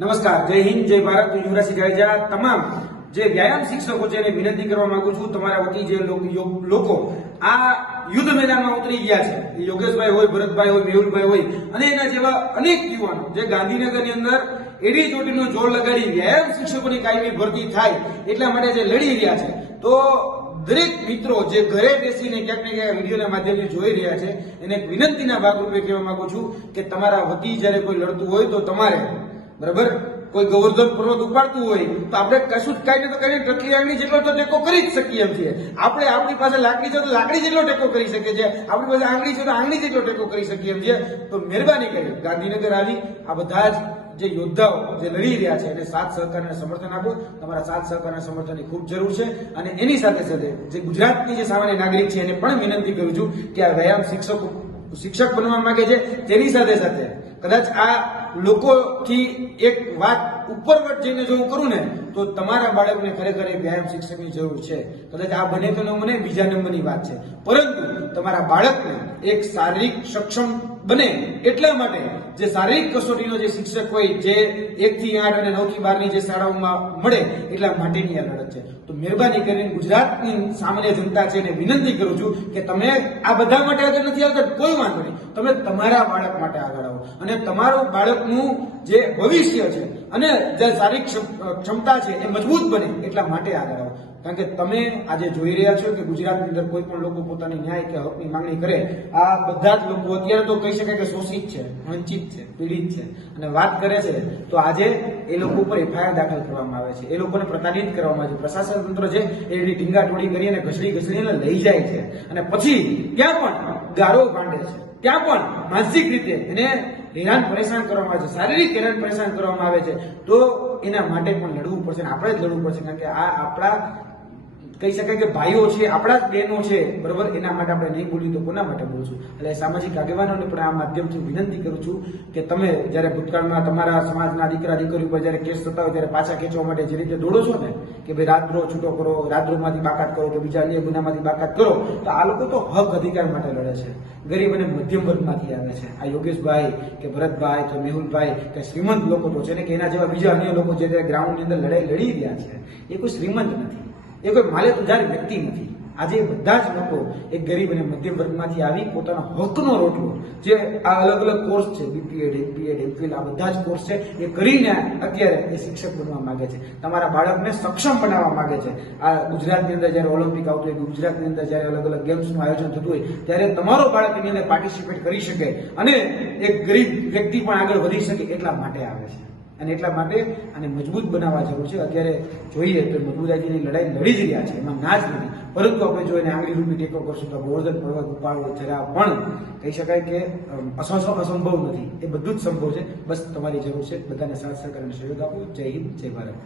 નમસ્કાર, જય હિન્દ, જય ભારત. હું યુવરાજ જાડેજા તમામ જે વ્યાયામ શિક્ષકો છે એને વિનંતી કરવા માંગુ છું, તમારા વતી જે લોકો આ યુદ્ધ મેદાનમાં ઉતરી ગયા છે, યોગેશભાઈ હોય, ભરતભાઈ હોય, મેહુલભાઈ હોય અને એના જેવા અનેક યુવાનો જે ગાંધીનગરની અંદર એડી ચોટીનું જોર લગાડી વ્યાયામ શિક્ષકોની કાયમી ભરતી થાય એટલા માટે જે લડી રહ્યા છે, તો દરેક મિત્રો જે ઘરે બેસીને ક્યાંક ને ક્યાંક વિડીયોના માધ્યમથી જોઈ રહ્યા છે એને એક વિનંતીના ભાગરૂપે કહેવા માંગુ છું કે તમારા વતી જ્યારે કોઈ લડતું હોય તો તમારે બરાબર કોઈ ગોવર્ધન પર્વત ઉપાડતું હોય તો આપણે કશું જ કાંઈ ને તો કઈ ટકલી આંગળી જેટલો તો ટેકો કરી જ શકીએ એમ છીએ. આપણે આપણી પાસે લાકડી છે તો લાકડી જેટલો ટેકો કરી શકીએ છીએ, આપણી પાસે આંગળી છે તો આંગળી જેટલો ટેકો કરી શકીએ એમ છીએ. તો મહેરબાની કરી ગાંધીનગર આવી આ બધા જ જે યોદ્ધાઓ જે લડી રહ્યા છે એને સાથ સહકાર અને સમર્થન આપો. તમારા સાથ સહકાર અને સમર્થનની ખૂબ જરૂર છે. અને એની સાથે સાથે જે ગુજરાતની જે સામાન્ય નાગરિક છે એને પણ વિનંતી કરું છું કે આ વ્યાયામ શિક્ષક બનવા માંગે છે તેની સાથે સાથે કદાચ આ લોકોથી એક વાત ઉપરવટ જઈને જો હું કરું ને તો તમારા બાળકને ખરેખર વ્યાયામ શિક્ષકની જરૂર છે. કદાચ આ બને તો ન બને બીજા નંબરની વાત છે, પરંતુ તમારા બાળકને એક શારીરિક સક્ષમ બને એટલા માટે જે શારીરિક કસોટીનો જે શિક્ષક હોય જે 1 થી 8 અને 9 થી 12 ની જે શાળાઓમાં મળે એટલા માટેની આ લડત છે. તો મહેરબાની કરીને ગુજરાતની સામાન્ય જનતા છે એને વિનંતી કરું છું કે તમે આ બધા માટે આગળ નથી આવતા, કોઈ વાંધો નહીં, તમે તમારા બાળક માટે આગળ આવો અને તમારું બાળકનું જે ભવિષ્ય છે અને જે શારીરિક ક્ષમતા છે એ મજબૂત બને એટલા માટે આગળ આવો. કારણ કે તમે આજે જોઈ રહ્યા છો કે ગુજરાતની અંદર કોઈ પણ લોકો પોતાની ન્યાય કે હકની માંગણી કરે, આ બધા જ લોકો અત્યારે તો કહી શકાય કે શોષિત છે, વંચિત છે, પીડિત છે અને વાત કરે છે તો આજે એ લોકો ઉપર એફઆઈઆર દાખલ કરવામાં આવે છે, એ લોકોને પ્રતાડિત કરવામાં આવે છે. પ્રશાસન તંત્ર છે એ એની ટીંગાટોળી કરી અને ઘસડીને લઈ જાય છે અને પછી ત્યાં પણ ગારો કાઢે છે, ત્યાં પણ માનસિક રીતે એને હેરાન પરેશાન કરવામાં આવે છે, શારીરિક હેરાન પરેશાન કરવામાં આવે છે. તો એના માટે પણ લડવું પડશે, આપણે જ લડવું પડશે. કારણ કે આ આપણા કહી શકાય કે ભાઈઓ છે, આપણા જ બહેનો છે, બરોબર. એના માટે આપણે નહીં બોલ્યું તો કોના માટે બોલશું? એટલે સામાજિક આગેવાનોને પણ આ માધ્યમથી વિનંતી કરું છું કે તમે જ્યારે ભૂતકાળમાં તમારા સમાજના દીકરા દીકરી ઉપર જ્યારે કેસ થતા હોય ત્યારે પાછા ખેંચવા માટે જે રીતે દોડો છો ને કે ભાઈ રાતદ્રોહ છૂટો કરો, રાતદ્રોહમાંથી બાકાત કરો કે બીજા અન્ય ગુનામાંથી બાકાત કરો, તો આ લોકો તો હક અધિકાર માટે લડે છે, ગરીબ અને મધ્યમ વર્ગમાંથી આવે છે. આ યોગેશભાઈ કે ભરતભાઈ કે મેહુલભાઈ કે શ્રીમંત લોકો તો છે ને કે એના જેવા બીજા અન્ય લોકો જે ગ્રાઉન્ડની અંદર લડાઈ લડી રહ્યા છે એ કોઈ શ્રીમંત નથી, એ કોઈ માલે તુજાર વ્યક્તિ નથી. આજે બધા જ લોકો એક ગરીબ અને મધ્યમ વર્ગમાંથી આવી પોતાનો હકનો રોટલો જે આ અલગ અલગ કોર્સ છે, બીપીએડ, એમપીએડ, એમફિલ, આ બધા જ કોર્સ છે એ કરીને અત્યારે એ શિક્ષક બનવા માંગે છે, તમારા બાળકને સક્ષમ બનાવવા માંગે છે. આ ગુજરાતની અંદર જ્યારે ઓલિમ્પિક આવતું હોય, ગુજરાતની અંદર જ્યારે અલગ અલગ ગેમ્સનું આયોજન થતું હોય ત્યારે તમારો બાળક એની અંદર પાર્ટિસિપેટ કરી શકે અને એક ગરીબ વ્યક્તિ પણ આગળ વધી શકે એટલા માટે આવે છે. અને એટલા માટે આને મજબૂત બનાવવા જરૂર છે. અત્યારે જોઈએ તો મજબૂતાઈની લડાઈ લડી જ રહ્યા છે, એમાં ના જ નથી, પરંતુ આપણે જો એને આંગળી રૂપી ટેકો કરશું તો ગોવર્ધન પર્વત ઉપાડવો જરા પણ કહી શકાય કે અસંભવ નથી, એ બધું જ સંભવ છે. બસ તમારી જરૂર છે બધાને સાથ સહકાર અને સહયોગ આપો. જય હિન્દ, જય ભારત.